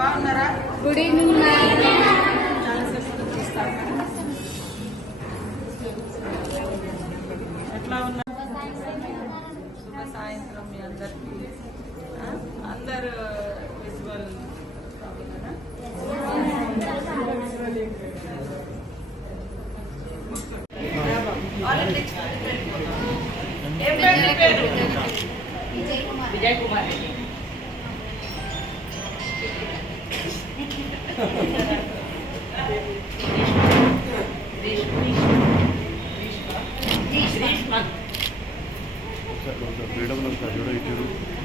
బాగున్నారా good evening ma'am ఎట్లా ఉన్నారు శుభ సాయంత్రం మీ అందరికి అందరు విజువల్ ఏం పేరు నీ పేరు విజయ్ కుమార్ రెడ్డి ఫ్రీడమ్ చూడ ఇచ్చారు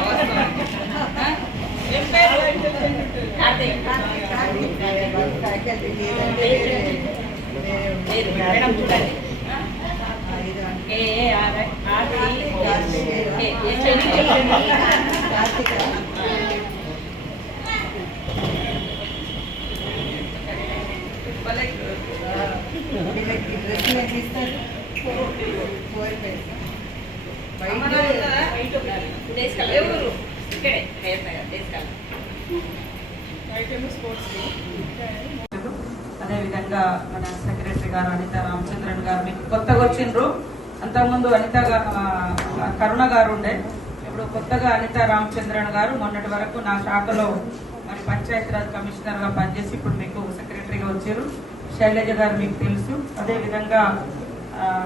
వాస్తవానికి. ఆ? ఏం పేరు కార్తీక్ పేరు మేడం చూడండి ఆ? A A R I R E A A చైనీ అదేవిధంగా మన సెక్రటరీ గారు అనిత రామచంద్రన్ గారు మీకు కొత్తగా వచ్చిండ్రు. అంతకుముందు అనిత కరుణ గారు ఉండే. ఇప్పుడు కొత్తగా అనిత రామచంద్రన్ గారు మొన్నటి వరకు నా శాఖలో మరి పంచాయతీరాజ్ కమిషనర్గా పనిచేసి ఇప్పుడు మీకు సెక్రటరీగా వచ్చారు శైలజ గారు మీకు తెలుసు. అదేవిధంగా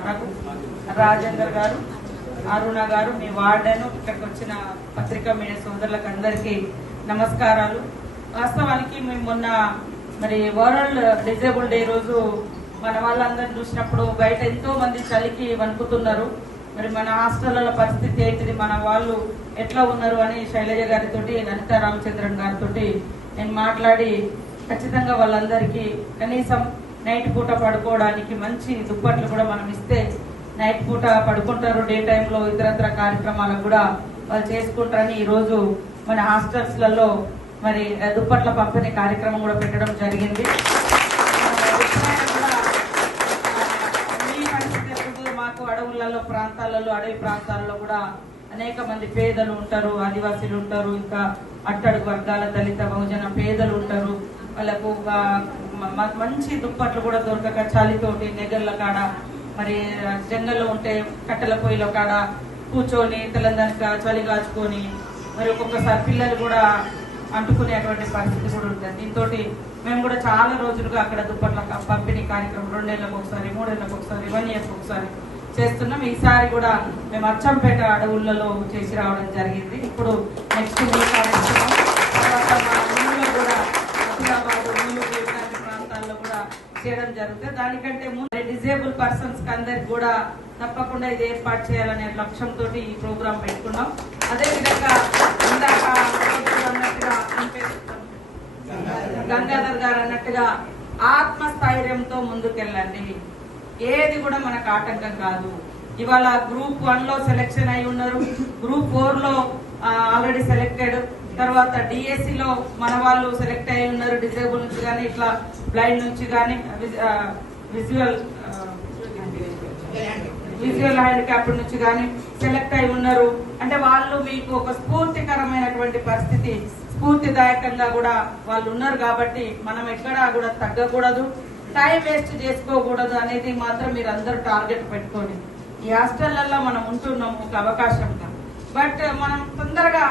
నాకు రాజేందర్ గారు అరుణ గారు మీ వార్డను ఇక్కడికి వచ్చిన పత్రికా మీడియా సోదరులకు అందరికీ నమస్కారాలు. వాస్తవానికి మేము మొన్న మరి వరల్డ్ డిజేబుల్ డే రోజు మన వాళ్ళందరిని చూసినప్పుడు బయట ఎంతో మంది చలికి వణుకుతున్నారు. మరి మన హాస్టళ్ళ పరిస్థితి ఏంటిది? మన వాళ్ళు ఎట్లా ఉన్నారు అని శైలజ గారితో నరిత రామచంద్రన్ గారితో నేను మాట్లాడి ఖచ్చితంగా వాళ్ళందరికీ కనీసం నైట్ పూట పడుకోవడానికి మంచి దుప్పట్లు కూడా మనం ఇస్తే నైట్ పూట పడుకుంటారు. డే టైంలో ఇతరత్ర కార్యక్రమాలకు కూడా వాళ్ళు చేసుకుంటారని ఈరోజు మన హాస్టల్స్లలో మరి దుప్పట్ల పంపిణీ కార్యక్రమం కూడా పెట్టడం జరిగింది. మాకు అడవులలో ప్రాంతాలలో అడవి ప్రాంతాల్లో కూడా అనేక మంది పేదలు ఉంటారు ఆదివాసీలు ఉంటారు ఇంకా అట్టడుగు వర్గాల దళిత బహుజన పేదలు ఉంటారు. వాళ్ళకు మాకు మంచి దుప్పట్లు కూడా దొరకక చలితోటి నెగళ్ళ కాడ మరి జంగల్లో ఉంటే కట్టెల పొయ్యిలో కాడ కూర్చొని తెలంగాణ చలి కాచుకొని మరి ఒక్కొక్కసారి పిల్లలు కూడా అంటుకునేటువంటి పరిస్థితి కూడా ఉంటుంది దీంతో మేము కూడా చాలా రోజులుగా అక్కడ దుప్పట్ల పంపిణీ కార్యక్రమం రెండేళ్ళకు ఒకసారి మూడేళ్ళకు ఒకసారి వన్ ఇయర్కి ఒకసారి చేస్తున్నాం. ఈసారి కూడా మేము అచ్చంపేట అడవులలో చేసి రావడం జరిగింది. ఇప్పుడు నెక్స్ట్ మీ కార్యక్రమం ఆదిలాబాద్ ములుగు ఇట్లాంటి ప్రాంతాల్లో కూడా చేయడం జరుగుతుంది దానికంటే ముందు డిజేబుల్ పర్సన్స్ అందరికి కూడా తప్పకుండా ఇది ఏర్పాటు చేయాలనే లక్ష్యంతో ఈ ప్రోగ్రాం పెట్టుకున్నాం. అదేవిధంగా ఇందాక అన్నట్టుగా గంగాధర్ గారు అన్నట్టుగా ఆత్మస్థైర్యంతో ముందుకెళ్ళండి. ఏది కూడా మనకు ఆటంకం కాదు. ఇవాళ గ్రూప్ వన్లో సెలెక్షన్ అయి ఉన్నారు. గ్రూప్ ఫోర్లో ఆల్రెడీ సెలెక్టెడ్ తర్వాత డిఎస్సిలో మన వాళ్ళు సెలెక్ట్ అయి ఉన్నారు డిజేబుల్ నుంచి కానీ ఇట్లా బ్లైండ్ నుంచి కానీ విజువల్ విజువల్ హ్యాండిక్యాప్ నుంచి కానీ సెలెక్ట్ అయి ఉన్నారు. అంటే వాళ్ళు మీకు ఒక స్ఫూర్తికరమైనటువంటి పరిస్థితి స్ఫూర్తిదాయకంగా కూడా వాళ్ళు ఉన్నారు కాబట్టి మనం ఎక్కడా కూడా తగ్గకూడదు. టైం వేస్ట్ చేసుకోకూడదు అనేది మాత్రం మీరు అందరూ టార్గెట్ పెట్టుకోండి. ఈ హాస్టళ్ళలో మనం ఉంటున్నాం ఒక అవకాశంగా బట్ మనం తొందరగా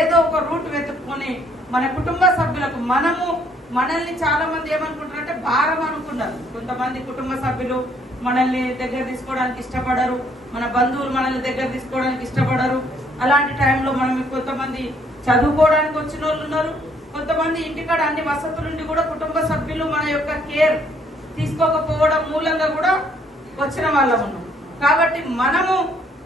ఏదో ఒక రూట్ వెతుక్కొని మన కుటుంబ సభ్యులకు మనము మనల్ని చాలా మంది ఏమనుకుంటారంటే భారం అనుకున్నారు కొంతమంది కుటుంబ సభ్యులు మనల్ని దగ్గర తీసుకోవడానికి ఇష్టపడరు. మన బంధువులు మనల్ని దగ్గర తీసుకోవడానికి ఇష్టపడరు. అలాంటి టైంలో మనం కొంతమంది చదువుకోవడానికి వచ్చిన వాళ్ళు ఉన్నారు. కొంతమంది ఇంటికాడ అన్ని వసతులుండి కూడా కుటుంబ సభ్యులు మన యొక్క కేర్ తీసుకోకపోవడం మూలంగా కూడా వచ్చిన వాళ్ళం ఉన్నాం. కాబట్టి మనము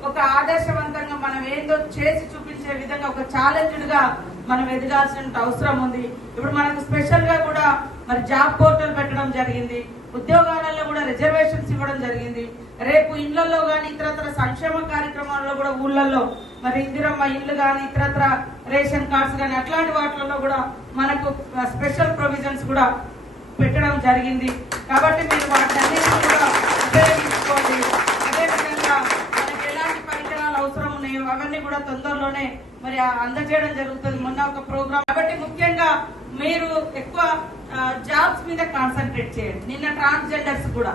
ఒక ఆదర్శవంతంగా మనం ఏందో చేసి చూపించే విధంగా ఒక ఛాలెంజ్డ్గా మనం ఎదగాల్సిన అవసరం ఉంది. ఇప్పుడు మనకు స్పెషల్గా కూడా మరి జాబ్ పోర్టల్ పెట్టడం జరిగింది. ఉద్యోగాలలో కూడా రిజర్వేషన్స్ ఇవ్వడం జరిగింది. రేపు ఇళ్ళలో కానీ ఇతరత్ర సంక్షేమ కార్యక్రమాల్లో కూడా ఊళ్ళల్లో మరి ఇందిరమ్మ ఇల్లు కానీ ఇతరత్ర రేషన్ కార్డ్స్ కానీ అట్లాంటి వాటిలలో కూడా మనకు స్పెషల్ ప్రొవిజన్స్ కూడా పెట్టడం జరిగింది. కాబట్టి మీరు వాటన్నిటిని కూడా ఉపయోగించుకోండి. అదేవిధంగా అవసరం అవన్నీ కూడా తొందరలోనే మరి అందజేయడం జరుగుతుంది. మొన్న ఒక ప్రోగ్రామ్ కాబట్టి ముఖ్యంగా మీరు ఎక్కువ జాబ్స్ మీద కాన్సన్ట్రేట్ చేయండి. నిన్న ట్రాన్స్జెండర్స్ కూడా.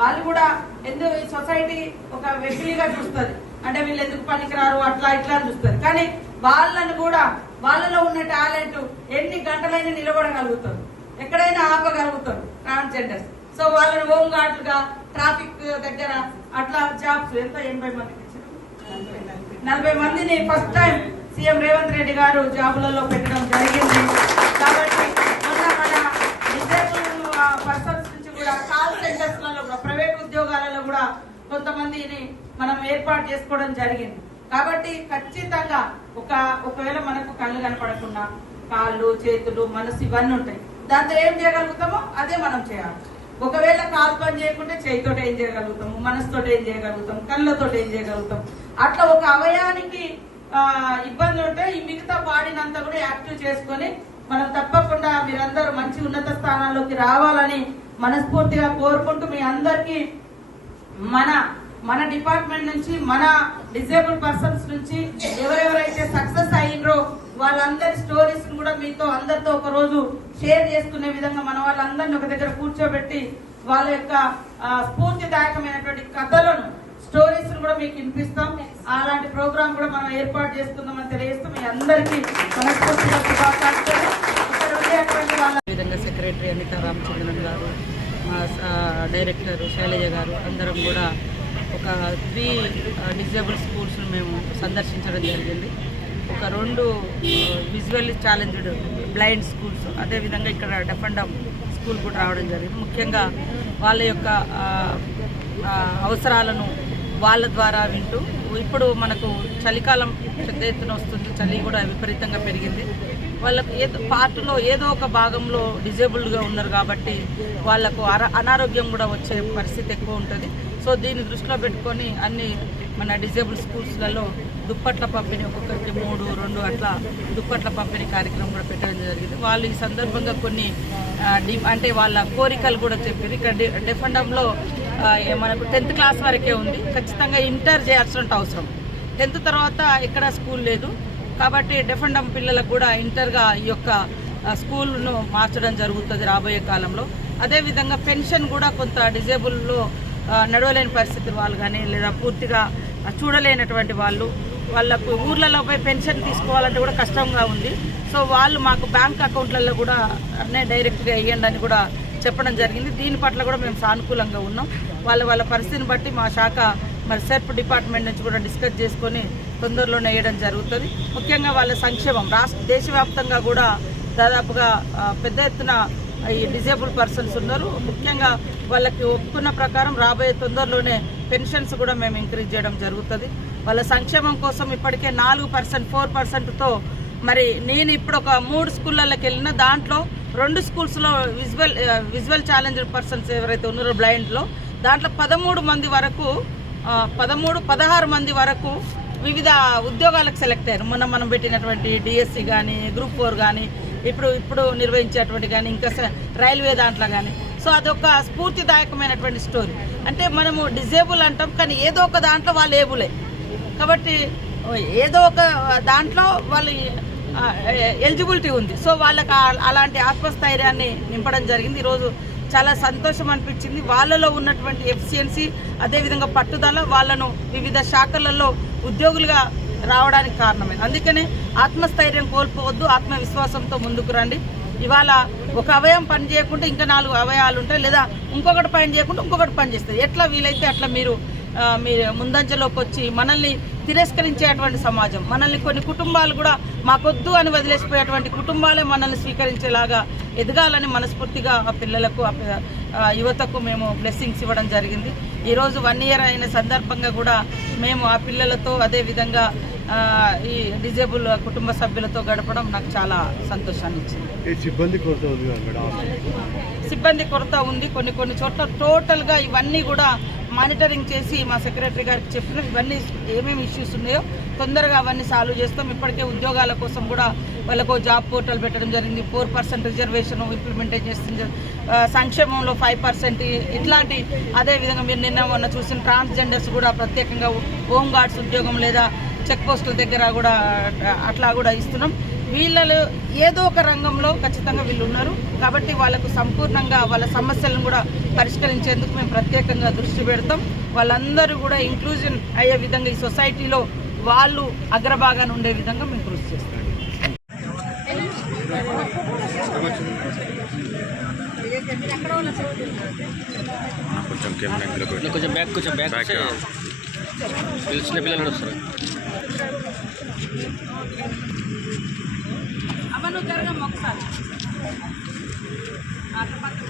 వాళ్ళు కూడా ఎందుకు సొసైటీ ఒక వెకిలిగా చూస్తుంది. అంటే వీళ్ళు ఎందుకు పనికిరారు అట్లా ఇట్లా చూస్తారు చూస్తుంది. కానీ వాళ్ళను కూడా వాళ్ళలో ఉన్న టాలెంట్ ఎన్ని గంటలైనా నిలబడగలుగుతారు. ఎక్కడైనా ఆపగలుగుతారు ట్రాన్స్జెండర్స్. సో వాళ్ళని హోమ్ ట్రాఫిక్ దగ్గర అట్లా జాబ్స్ ఎంత ఎనభై మందికి ఇచ్చారు? నలభై మందిని first time CM Revanth Reddy garu జాబులలో పెట్టడం జరిగింది. కాబట్టి మొన్న మన డిజేబుల్ పర్సన్స్ నుంచి కూడా కాల్ సెంటర్స్లలో కూడా ప్రైవేట్ ఉద్యోగాలలో కూడా కొంతమందిని మనం ఏర్పాటు చేసుకోవడం జరిగింది. కాబట్టి ఖచ్చితంగా ఒక ఒకవేళ మనకు కళ్ళు కనపడకుండా కాళ్ళు చేతులు మనసు ఇవన్నీ ఉంటాయి. దాంతో ఏం చేయగలుగుతామో అదే మనం చేయాలి. ఒకవేళ కాలు పని చేయకుంటే చేయితో ఏం చేయగలుగుతాము మనసుతోటి ఏం చేయగలుగుతాం? కళ్ళతోటి ఏం చేయగలుగుతాం? అట్లా ఒక అవయానికి ఇబ్బంది ఉంటే ఈ మిగతా బాడీనంతా కూడా యాక్టివ్ చేసుకొని మనం తప్పకుండా మీరందరూ మంచి ఉన్నత స్థానాల్లోకి రావాలని మనస్ఫూర్తిగా కోరుకుంటూ మీ అందరికీ మన మన డిపార్ట్మెంట్ నుంచి మన డిజేబుల్ పర్సన్స్ నుంచి ఎవరెవరైతే సక్సెస్ వాళ్ళందరి స్టోరీస్ కూడా మీతో అందరితో ఒక రోజు షేర్ చేసుకునే విధంగా మన వాళ్ళందరిని ఒక దగ్గర కూర్చోబెట్టి వాళ్ళ యొక్క స్ఫూర్తిదాయకమైనటువంటి కథలను స్టోరీస్ కూడా మీకు వినిపిస్తాం. అలాంటి ప్రోగ్రామ్ కూడా మనం ఏర్పాటు చేసుకుందామని తెలియజేస్తూ మీ అందరికీ మనస్ఫూర్తిగా శుభాకాంక్షలు. ఇక్కడ ఉండేటువంటి వాళ్ళ విధంగా సెక్రటరీ అనిత రామచంద్రన్ గారు మా స- డైరెక్టర్ శైలజ గారు అందరం కూడా ఒక త్రీ డిజేబుల్ స్కూల్స్ను మేము సందర్శించడం జరిగింది. ఒక రెండు విజువల్లీ ఛాలెంజ్డ్ బ్లైండ్ స్కూల్స్ అదేవిధంగా ఇక్కడ డెఫ్ అండ్ స్కూల్ కూడా రావడం జరిగింది. ముఖ్యంగా వాళ్ళ యొక్క అవసరాలను వాళ్ళ ద్వారా వింటూ ఇప్పుడు మనకు చలికాలం పెద్ద ఎత్తున వస్తుంది. చలి కూడా విపరీతంగా పెరిగింది. వాళ్ళకు ఏదో పార్ట్లో ఏదో ఒక భాగంలో డిజేబుల్డ్గా ఉన్నారు కాబట్టి వాళ్ళకు అనారోగ్యం కూడా వచ్చే పరిస్థితి ఎక్కువ ఉంటుంది. సో దీన్ని దృష్టిలో పెట్టుకొని అన్ని మన డిజేబుల్ స్కూల్స్లలో దుప్పట్ల పంపిణీ ఒక్కొక్కరికి మూడు రెండు అట్లా దుప్పట్ల పంపిణీ కార్యక్రమం కూడా పెట్టడం జరిగింది. వాళ్ళు ఈ సందర్భంగా కొన్ని డి- అంటే వాళ్ళ కోరికలు కూడా చెప్పారు. ఇక్కడ డి- డెఫండంలో మనకు టెన్త్ క్లాస్ వరకే ఉంది. ఖచ్చితంగా ఇంటర్ చేయాల్సిన అవసరం. టెన్త్ తర్వాత ఎక్కడ స్కూల్ లేదు. కాబట్టి డెఫండమ్ పిల్లలకు కూడా ఇంటర్గా ఈ యొక్క స్కూల్ను మార్చడం జరుగుతుంది రాబోయే కాలంలో. అదేవిధంగా పెన్షన్ కూడా కొంత డిజేబుల్లో నడవలేని పరిస్థితి వాళ్ళు కానీ లేదా పూర్తిగా చూడలేనటువంటి వాళ్ళు వాళ్ళకు ఊర్లలో పోయి పెన్షన్ తీసుకోవాలంటే కూడా కష్టంగా ఉంది. సో వాళ్ళు మాకు బ్యాంక్ అకౌంట్లలో కూడా అన్నీ డైరెక్ట్గా ఇవ్వండి అని కూడా చెప్పడం జరిగింది. దీని పట్ల కూడా మేము సానుకూలంగా ఉన్నాం. వాళ్ళ వాళ్ళ పరిస్థితిని బట్టి మా శాఖ మరి సెర్ప్ డిపార్ట్మెంట్ నుంచి కూడా డిస్కస్ చేసుకొని తొందరలోనే వేయడం జరుగుతుంది. ముఖ్యంగా వాళ్ళ సంక్షేమం. రాష్ట్ర దేశవ్యాప్తంగా కూడా దాదాపుగా పెద్ద ఎత్తున ఈ డిజేబుల్ పర్సన్స్ ఉన్నారు. ముఖ్యంగా వాళ్ళకి ఒప్పుకున్న ప్రకారం రాబోయే తొందరలోనే పెన్షన్స్ కూడా మేము ఇంక్రీజ్ చేయడం జరుగుతుంది. వాళ్ళ సంక్షేమం కోసం ఇప్పటికే నాలుగు పర్సెంట్ ఫోర్ పర్సెంట్తో మరి నేను ఇప్పుడు ఒక మూడు స్కూళ్ళకి వెళ్ళిన దాంట్లో రెండు స్కూల్స్లో విజువల్ విజువల్ ఛాలెంజ్డ్ పర్సన్స్ ఎవరైతే ఉన్నారో బ్లైండ్లో దాంట్లో పదమూడు మంది వరకు పదమూడు పదహారు మంది వరకు వివిధ ఉద్యోగాలకు సెలెక్ట్ అయ్యారు. మొన్న మనం పెట్టినటువంటి డిఎస్సి కానీ గ్రూప్ ఫోర్ కానీ ఇప్పుడు ఇప్పుడు నిర్వహించేటువంటి కానీ ఇంకా రైల్వే దాంట్లో కానీ సో అదొక స్ఫూర్తిదాయకమైనటువంటి స్టోరీ. అంటే మనము డిజేబుల్ అంటాం కానీ ఏదో ఒక దాంట్లో వాళ్ళు ఏబులే. కాబట్టి ఏదో ఒక దాంట్లో వాళ్ళు ఎలిజిబిలిటీ ఉంది. సో వాళ్ళకి అలాంటి ఆత్మస్థైర్యాన్ని నింపడం జరిగింది. ఈరోజు చాలా సంతోషం అనిపించింది. వాళ్ళలో ఉన్నటువంటి ఎఫిషియన్సీ అదేవిధంగా పట్టుదల వాళ్ళను వివిధ శాఖలలో ఉద్యోగులుగా రావడానికి కారణమైంది. అందుకనే ఆత్మస్థైర్యం కోల్పోవద్దు ఆత్మవిశ్వాసంతో ముందుకు రండి. ఇవాళ ఒక అవయం పని చేయకుంటే ఇంకా నాలుగు అవయాలు ఉంటాయి లేదా ఇంకొకటి పని చేయకుండా ఇంకొకటి పని చేస్తుంది ఎట్లా వీలైతే అట్లా మీరు మీరు ముందంజలోకి వచ్చి మనల్ని తిరస్కరించేటువంటి సమాజం మనల్ని కొన్ని కుటుంబాలు కూడా మాకొద్దు అని వదిలేసిపోయేటువంటి కుటుంబాలే మనల్ని స్వీకరించేలాగా ఎదగాలని మనస్ఫూర్తిగా ఆ పిల్లలకు యువతకు మేము బ్లెస్సింగ్స్ ఇవ్వడం జరిగింది. ఈరోజు వన్ ఇయర్ అయిన సందర్భంగా కూడా మేము ఆ పిల్లలతో అదే విధంగా ఆ, ఈ డిజేబుల్ కుటుంబ సభ్యులతో గడపడం నాకు చాలా సంతోషాన్ని ఇచ్చింది. సిబ్బంది కొరత ఉంది సిబ్బంది కొరత ఉంది. కొన్ని కొన్ని చోట్ల టోటల్గా ఇవన్నీ కూడా మానిటరింగ్ చేసి మా సెక్రటరీ గారికి చెప్పిన ఇవన్నీ ఏమేమి ఇష్యూస్ ఉన్నాయో తొందరగా అవన్నీ సాల్వ్ చేస్తాం. ఇప్పటికే ఉద్యోగాల కోసం కూడా వాళ్ళకు జాబ్ పోర్టల్ పెట్టడం జరిగింది. ఫోర్ పర్సెంట్ రిజర్వేషన్ ఇంప్లిమెంటేషన్ చేస్తుంది. సంక్షేమంలో ఫైవ్ పర్సెంట్ ఇట్లాంటి అదేవిధంగా మీరు నిన్న మొన్న చూసిన ట్రాన్స్జెండర్స్ కూడా ప్రత్యేకంగా హోమ్ గార్డ్స్ ఉద్యోగం లేదా చెక్ పోస్టుల దగ్గర కూడా అట్లా కూడా ఇస్తున్నాం. వీళ్ళలో ఏదో ఒక రంగంలో ఖచ్చితంగా వీళ్ళు ఉన్నారు కాబట్టి వాళ్ళకు సంపూర్ణంగా వాళ్ళ సమస్యలను కూడా పరిష్కరించేందుకు మేము ప్రత్యేకంగా దృష్టి పెడతాం. వాళ్ళందరూ కూడా ఇంక్లూజన్ అయ్యే విధంగా ఈ సొసైటీలో వాళ్ళు అగ్రభాగాన ఉండే విధంగా మేము కృషి చేస్తాం. కొంచెం కొంచెం బ్యాక్ బ్యాక్ పిల్లలు వస్తారు. అమ్మ నువ్వు జరగమ్మ ఒకసారి. అట్లా పక్కన